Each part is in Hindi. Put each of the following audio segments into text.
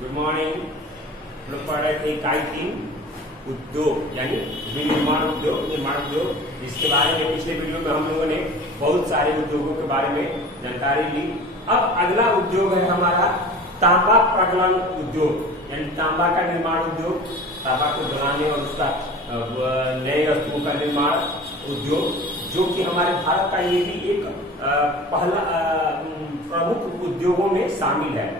Good morning. हम लोग पढ़ रहे थे इकाई 3 उद्योग यानी विनिर्माण उद्योग जिसके बारे में पिछले वीडियो में हम लोगों ने बहुत सारे उद्योगों के बारे में जानकारी ली। अब अगला उद्योग है हमारा तांबा प्रगलन उद्योग यानी तांबा का निर्माण उद्योग, तांबा को गलाने और उसका नए वस्तुओं का निर्माण उद्योग, जो कि हमारे भारत का ये भी एक पहला प्रमुख उद्योगों में शामिल है।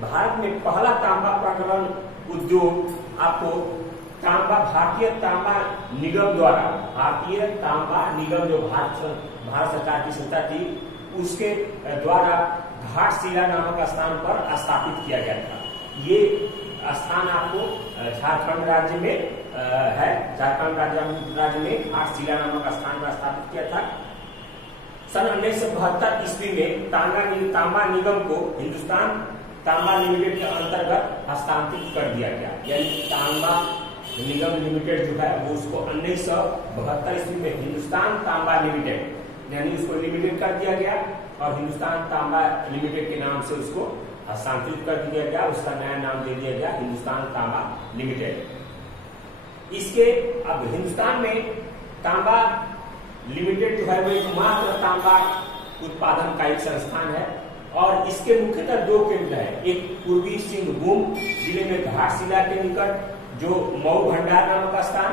भारत में पहला तांबा प्रगलन उद्योग आपको भारतीय तांबा निगम द्वारा, भारतीय तांबा निगम जो भारत सरकार की संस्था थी उसके द्वारा घाटशिला नामक स्थान पर स्थापित किया गया था। ये स्थान आपको झारखंड राज्य में है। झारखंड राज्य में घाटशिला नामक स्थान पर स्थापित किया था। सन 1972 ईस्वी में तांबा निगम को हिंदुस्तान तांबा लिमिटेड के अंतर्गत हस्तांतरित कर दिया गया, यानी तांबा निगम लिमिटेड जो है वो उसको 1972 ईस्वी में हिंदुस्तान तांबा लिमिटेड यानी उसको लिमिटेड कर दिया गया और हिंदुस्तान तांबा लिमिटेड के नाम से उसको हस्तांतरित कर दिया गया। उसका नया नाम दे दिया गया हिंदुस्तान तांबा लिमिटेड। इसके अब हिंदुस्तान में तांबा लिमिटेड जो है वो एकमात्र तांबा उत्पादन का एक संस्थान है और इसके मुख्यतः 2 केंद्र है। एक पूर्वी सिंहभूम जिले में घाटशिला के निकट जो मऊ भंडार नामक स्थान,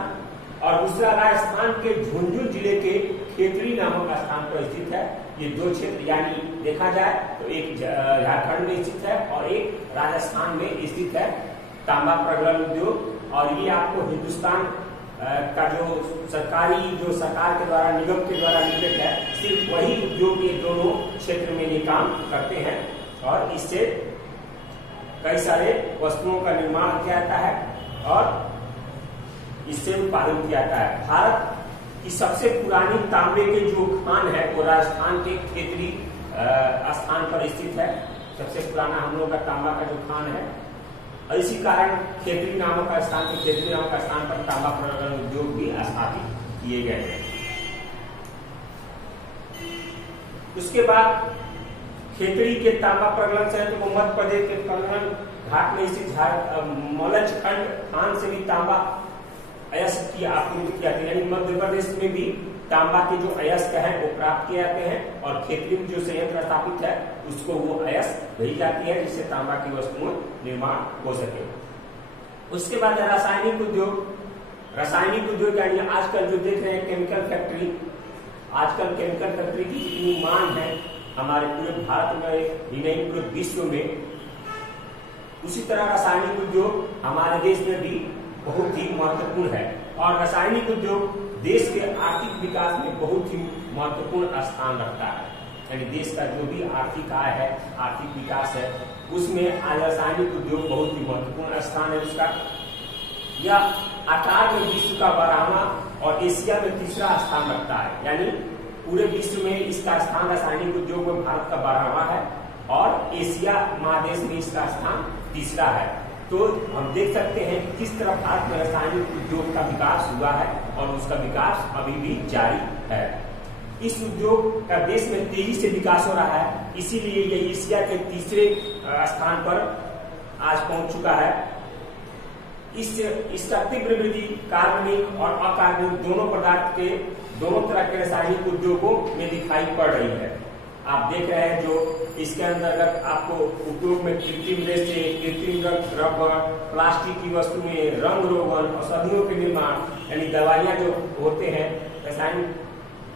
और दूसरा राजस्थान के झुंझुनू जिले के खेतड़ी नामक स्थान पर स्थित है। ये 2 क्षेत्र यानी देखा जाए तो एक झारखंड में स्थित है और एक राजस्थान में स्थित है तांबा प्रगलन उद्योग। और ये आपको हिंदुस्तान का जो सरकार के द्वारा निगम के द्वारा लिमिटेड है, सिर्फ वही उद्योग ये दोनों क्षेत्र में ये काम करते हैं और इससे कई सारे वस्तुओं का निर्माण किया जाता है और इससे उत्पादन किया जाता है। भारत की सबसे पुरानी तांबे के जो खान है वो राजस्थान के खेतड़ी स्थान पर स्थित है। सबसे पुराना हम लोग का तांबा का जो खान है, इसी कारण खेतड़ी नामक स्थान पर तांबा प्रगलन उद्योग भी स्थापित किए गए हैं। उसके बाद खेतड़ी के तांबा प्रगलन संयंत्र को मध्य प्रदेश के कलगन घाट में स्थित मौलजखंड खान से भी तांबा अयस्क की आपूर्ति किया जाती है, यानी मध्य प्रदेश में भी तांबा के जो अयस्क है वो प्राप्त किए जाते हैं और खेतड़ी में जो संयंत्र स्थापित है उसको वो अयस्क भेजी जाती है जिससे तांबा की वस्तुओं निर्माण हो सके। उसके बाद रासायनिक उद्योग यानी आजकल जो देख रहे हैं केमिकल फैक्ट्री, आजकल केमिकल फैक्ट्री की जितनी मांग है हमारे पूरे भारत में ही नहीं पूरे विश्व में, उसी तरह रासायनिक उद्योग हमारे देश में भी बहुत ही महत्वपूर्ण है और रासायनिक उद्योग देश के आर्थिक विकास में बहुत ही महत्वपूर्ण स्थान रखता है। यानी देश का जो भी आर्थिक आय है, आर्थिक विकास है, उसमें आज रासायनिक उद्योग बहुत ही महत्वपूर्ण स्थान है उसका। यह आकार में विश्व का 12वां और एशिया में 3रा स्थान रखता है, यानी पूरे विश्व में इसका स्थान रासायनिक उद्योग में भारत का 12वां है और एशिया महादेश में इसका स्थान 3रा है। तो हम देख सकते हैं किस तरह भारत में रासायनिक उद्योग का विकास हुआ है और उसका विकास अभी भी जारी है। इस उद्योग का देश में तेजी से विकास हो रहा है, इसीलिए ये एशिया के 3रे स्थान पर आज पहुंच चुका है। इसका तीव्र वृद्धि कार्बनिक और अकार्बनिक दोनों पदार्थ के दोनों तरह के रासायनिक उद्योगों में दिखाई पड़ रही है। आप देख रहे हैं जो इसके अंतर्गत आपको उपयोग में कृत्रिम रेशे, कृत्रिम रबर, प्लास्टिक की वस्तुएं, रंग रोगन, औषधियों के निर्माण यानी दवाइयां जो होते हैं रासायनिक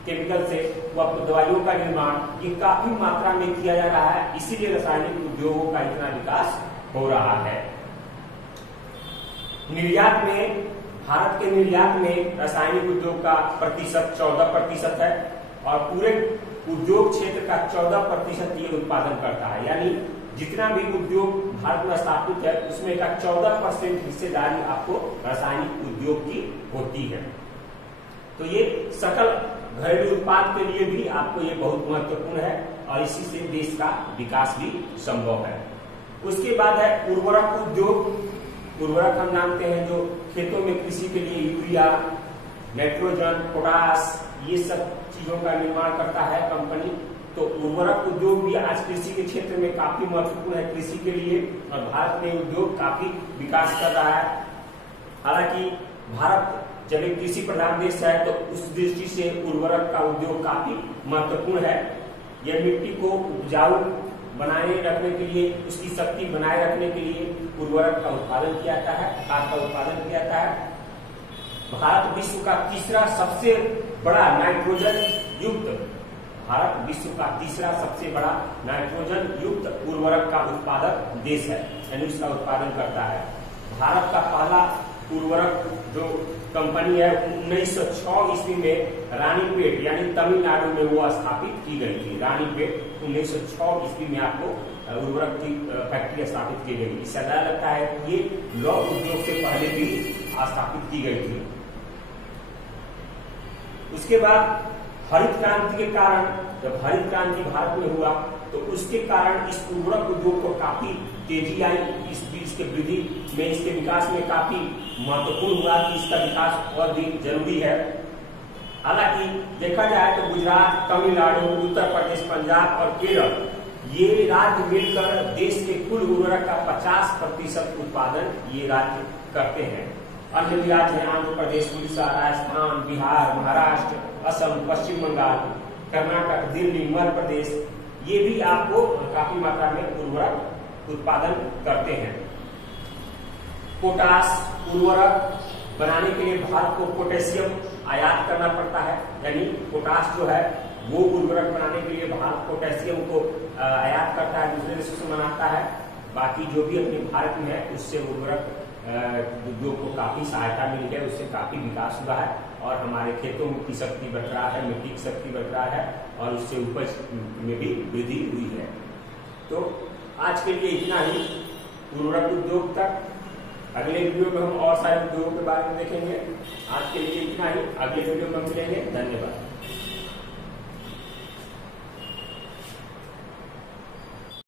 केमिकल से, वो आपको दवाइयों का निर्माण ये काफी मात्रा में किया जा रहा है, इसीलिए रासायनिक उद्योगों का इतना विकास हो रहा है। निर्यात में भारत के निर्यात में रासायनिक उद्योग का प्रतिशत 14% है और पूरे उद्योग क्षेत्र का 14% ये उत्पादन करता है, यानी जितना भी उद्योग भारत में स्थापित है उसमें का 14% हिस्सेदारी आपको रासायनिक उद्योग की होती है। तो ये सकल घरेलू उत्पाद के लिए भी आपको ये बहुत महत्वपूर्ण है और इसी से देश का विकास भी संभव है। उसके बाद है उर्वरक उद्योग। उर्वरक हम जानते हैं जो खेतों में कृषि के लिए यूरिया, नाइट्रोजन, पोटास ये सब चीजों का निर्माण करता है कंपनी। तो उर्वरक उद्योग भी आज कृषि के क्षेत्र में काफी महत्वपूर्ण है कृषि के लिए, और भारत में उद्योग काफी विकास कर रहा है। हालांकि भारत जब एक कृषि प्रधान देश है तो उस दृष्टि से उर्वरक का उद्योग काफी महत्वपूर्ण है। यह मिट्टी को उपजाऊ बनाए रखने के लिए, उसकी शक्ति बनाए रखने के लिए उर्वरक का उत्पादन किया जाता है, खाद का उत्पादन किया जाता है। भारत विश्व का तीसरा सबसे बड़ा नाइट्रोजन युक्त भारत विश्व का तीसरा सबसे बड़ा नाइट्रोजन युक्त उर्वरक का उत्पादक देश है, यानी उसका उत्पादन करता है। भारत का पहला उर्वरक जो कंपनी है 1906 ईस्वी में रानीपेट यानी तमिलनाडु में वो स्थापित की गई थी। रानीपेट 1906 ईस्वी में आपको उर्वरक की फैक्ट्री स्थापित की गई। इससे अंदाजा लगता है कि ये लौह उद्योग से पहले भी स्थापित की गई थी। उसके बाद हरित क्रांति के कारण, जब हरित क्रांति भारत में हुआ तो उसके कारण इस उर्वरक उद्योग को काफी तेजी आई, इसके वृद्धि में, इसके विकास में काफी महत्वपूर्ण हुआ कि इसका विकास और भी जरूरी है। हालांकि देखा जाए तो गुजरात, तमिलनाडु, उत्तर प्रदेश, पंजाब और केरल ये राज्य मिलकर देश के कुल उर्वरक का 50% उत्पादन ये राज्य करते हैं। अन्य भी राज्य हैं आंध्र प्रदेश, उड़ीसा, राजस्थान, बिहार, महाराष्ट्र, असम, पश्चिम बंगाल, कर्नाटक, दिल्ली, मध्य प्रदेश, ये भी आपको काफी मात्रा में उर्वरक उत्पादन करते हैं। पोटास उर्वरक बनाने के लिए भारत को पोटेशियम आयात करना पड़ता है, यानी पोटास जो है वो उर्वरक बनाने के लिए भारत पोटेशियम को आयात करता है, दूसरे देशों से मंगाता है। बाकी जो भी अपने भारत में है उससे उर्वरक उद्योग को काफी सहायता मिली है, उससे काफी विकास हुआ है और हमारे खेतों की शक्ति बढ़ रहा है, मिट्टी की शक्ति बढ़ रहा है और उससे उपज में भी वृद्धि हुई है। तो आज के लिए इतना ही उर्वरक उद्योग तक। अगले वीडियो में हम और सारे उद्योगों के बारे में देखेंगे। आज के लिए इतना ही, अगले वीडियो में मिलेंगे। धन्यवाद।